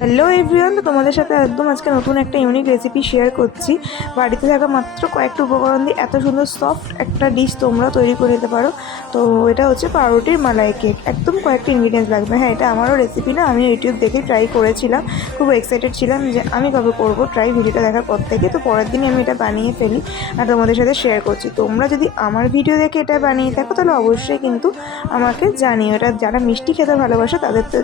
Hello everyone, তো তোমাদের সাথে একদম আজকে নতুন একটা ইউনিক রেসিপি শেয়ার করছি। বাড়িতে থাকা মাত্র কয়েকটা উপকরণ দিয়ে এত সুন্দর সফট একটা ডিশ তোমরা তৈরি করে নিতে পারো। তো এটা হচ্ছে পাউরুটির মালাই কেক। একদম কয়েকটা ইনগ্রিডিয়েন্টস লাগবে। হ্যাঁ, এটা আমারও রেসিপি না, আমি ইউটিউব দেখে ট্রাই করেছিলাম। খুব এক্সাইটেড ছিলাম যে আমি কবে করবো ট্রাই, ভিডিওটা দেখার পর থেকে। তো পরের দিনই আমি এটা বানিয়ে ফেলি আর তোমাদের সাথে শেয়ার করছি। তোমরা যদি আমার ভিডিও দেখে এটা বানিয়ে থাকো তাহলে অবশ্যই কিন্তু আমাকে জানিও। এটা যারা মিষ্টি খেতে ভালোবাসে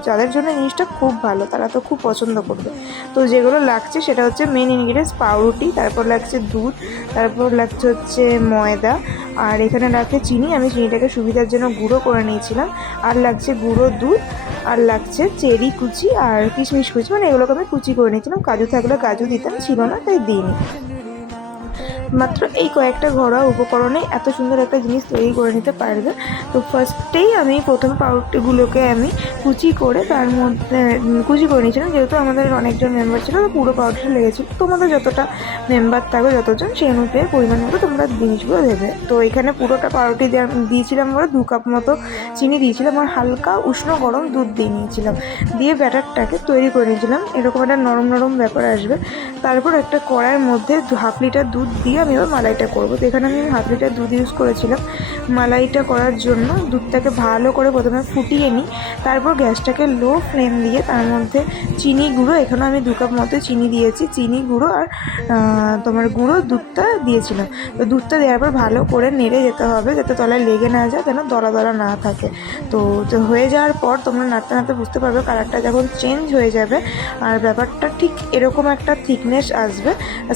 যাদের জন্য জিনিসটা খুব ভালো, তারা তো খুব পছন্দ করবে। তো যেগুলো লাগছে সেটা হচ্ছে মেন ইনগ্রিডিয়েন্টস পাউরুটি, তারপর লাগছে দুধ, তারপর লাগছে হচ্ছে ময়দা, আর এখানে লাগছে চিনি। আমি চিনিটাকে সুবিধার জন্য গুঁড়ো করে নিয়েছিলাম। আর লাগছে গুঁড়ো দুধ, আর লাগছে চেরি কুচি আর কিশমিশ কুচি, মানে এগুলোকে আমি কুচি করে নিয়েছিলাম। কাজু থাকলে কাজু দিতাম, ছিল না তাই দিইনি। মাত্র এই কয়েকটা ঘরোয়া উপকরণে এত সুন্দর একটা জিনিস তৈরি করে নিতে পারবে। তো ফার্স্টেই আমি প্রথম পাউরুটিগুলোকে আমি কুচি করে তার মধ্যে কুচি করে নিয়েছিলাম। যেহেতু আমাদের অনেকজন মেম্বার ছিল, তো পুরো পাউরুটি লেগেছিল। তোমাদের যতটা মেম্বার থাকবে, যতজন, সেই অনুযায়ী পরিমাণ মতো তোমরা জিনিসগুলো দেবে। তো এখানে পুরোটা পাউরুটি দিয়েছিলাম, আমরা 2 কাপ মতো চিনি দিয়েছিলাম, আর হালকা উষ্ণ গরম দুধ দিয়ে নিয়েছিলাম। দিয়ে ব্যাটারটাকে তৈরি করে নিয়েছিলাম। এরকম একটা নরম নরম ব্যাপার আসবে। তারপর একটা কড়াইয়ের মধ্যে 1/2 লিটার দুধ দিয়ে আমি এবার মালাইটা করবো। তো এখানে আমি 1/2 লিটার দুধ ইউজ করেছিলাম মালাইটা করার জন্য। দুধটাকে ভালো করে প্রথমে ফুটিয়ে নিই, তারপর গ্যাসটাকে লো ফ্লেম দিয়ে তার মধ্যে চিনি গুঁড়ো, এখানে আমি 2 কাপ মতো চিনি দিয়েছি, চিনি গুঁড়ো আর তোমার গুঁড়ো দুধটা দিয়েছিলাম। তো দুধটা দেওয়ার পর ভালো করে নেড়ে যেতে হবে, যাতে তলায় লেগে না যায়, যেন দলা দলা না থাকে। তো হয়ে যাওয়ার পর তোমরা নাড়তে নাড়তে বুঝতে পারবে কালারটা যখন চেঞ্জ হয়ে যাবে আর ব্যাপারটা ঠিক এরকম একটা থিকনেস আসবে,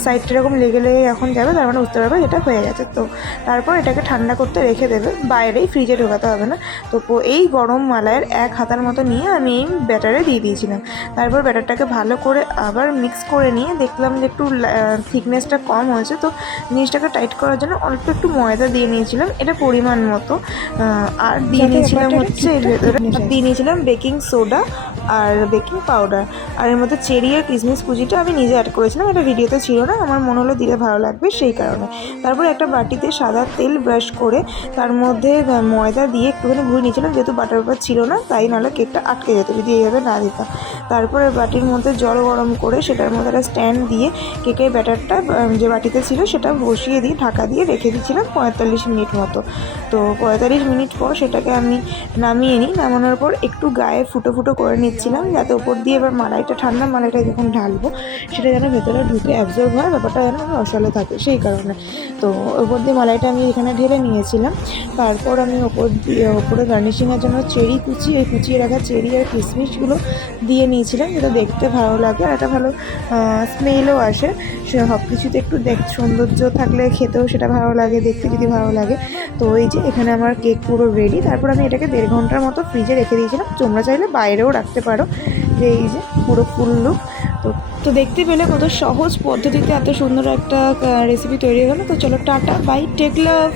সাইডটা এরকম লেগে লেগে যখন যাবে, তার মানে বুঝতে পারবে এটা হয়ে গেছে। তো তারপর এটাকে ঠান্ডা করতে রেখে দেবে, বাইরেই, ফ্রিজে ঢোকাতে হবে না। তো এই গরম মালাইয়ের 1 হাতার মতো নিয়ে আমি এই ব্যাটারে দিয়ে দিয়েছিলাম। তারপর ব্যাটারটাকে ভালো করে আবার মিক্স করে নিয়ে দেখলাম যে একটু থিকনেসটা কম হয়েছে। তো জিনিসটাকে টাইট করার জন্য অল্প একটু ময়দা দিয়ে নিয়েছিলাম, এটা পরিমাণ মতো। আর দিয়ে নিয়েছিলাম হচ্ছে এর ভেতরে দিয়ে নিয়েছিলাম বেকিং সোডা আর বেকিং পাউডার, আর এর মধ্যে চেরি আর কিশমিশ কুচিটা আমি নিজে অ্যাড করেছিলাম। এটা ভিডিওতে ছিল না, আমার মনে হলো দিলে ভালো লাগবে সেই কারণে। তারপর একটা বাটিতে সাদা তেল ব্রাশ করে তার মধ্যে ময়দা দিয়ে একটুখানি ঘুরে নিয়েছিলাম, যেহেতু বাটার পেপার ছিল না, তাই নাহলে কেকটা আটকে যেত যদি এইভাবে না দিতাম। তারপরে বাটির মধ্যে জল গরম করে সেটার মধ্যে একটা স্ট্যান্ড দিয়ে কেকের ব্যাটারটা যে বাটিতে ছিল সেটা বসিয়ে দিয়ে ঢাকা দিয়ে রেখে দিয়েছিলাম 45 মিনিট মতো। তো 45 মিনিট পর সেটাকে আমি নামিয়ে নিই। নামানোর পর একটু গায়ে ফুটো ফুটো করে নিচ্ছিলাম, যাতে ওপর দিয়ে এবার মালাইটা, ঠান্ডা মালাইটা যখন ঢালবো সেটা যেন ভেতরে ঢুকে অ্যাবজর্ব হয়, ব্যাপারটা যেন রসালো থাকে সেই কারণে। তো ওপর দিয়ে মালাইটা আমি এখানে ঢেলে নিয়েছিলাম। তারপর আমি ওপরে গার্নিশিংয়ের জন্য চেরি কুচি, এই কুচিয়ে রাখা চেরি আর কিশমিশগুলো দিয়ে নিয়েছিলাম, যেটা দেখতে ভালো লাগে আর একটা ভালো স্মেলও আসে। সব কিছুতে একটু সৌন্দর্য থাকলে খেতেও সেটা ভালো লাগে, দেখতে যদি ভালো লাগে। তো এই যে এখানে আমার কেক পুরো রেডি। তারপর আমি এটাকে 1.5 ঘন্টার মতো ফ্রিজে রেখে দিয়েছিলাম। তোমরা চাইলে বাইরেও রাখতে পারো। যে এই যে পুরো ফুল লুক। তো তো দেখতে পেলে কত সহজ পদ্ধতিতে এত সুন্দর একটা রেসিপি তৈরি হয়ে গেলো। তো চলো, টাটা, বাই, টেক লাভ।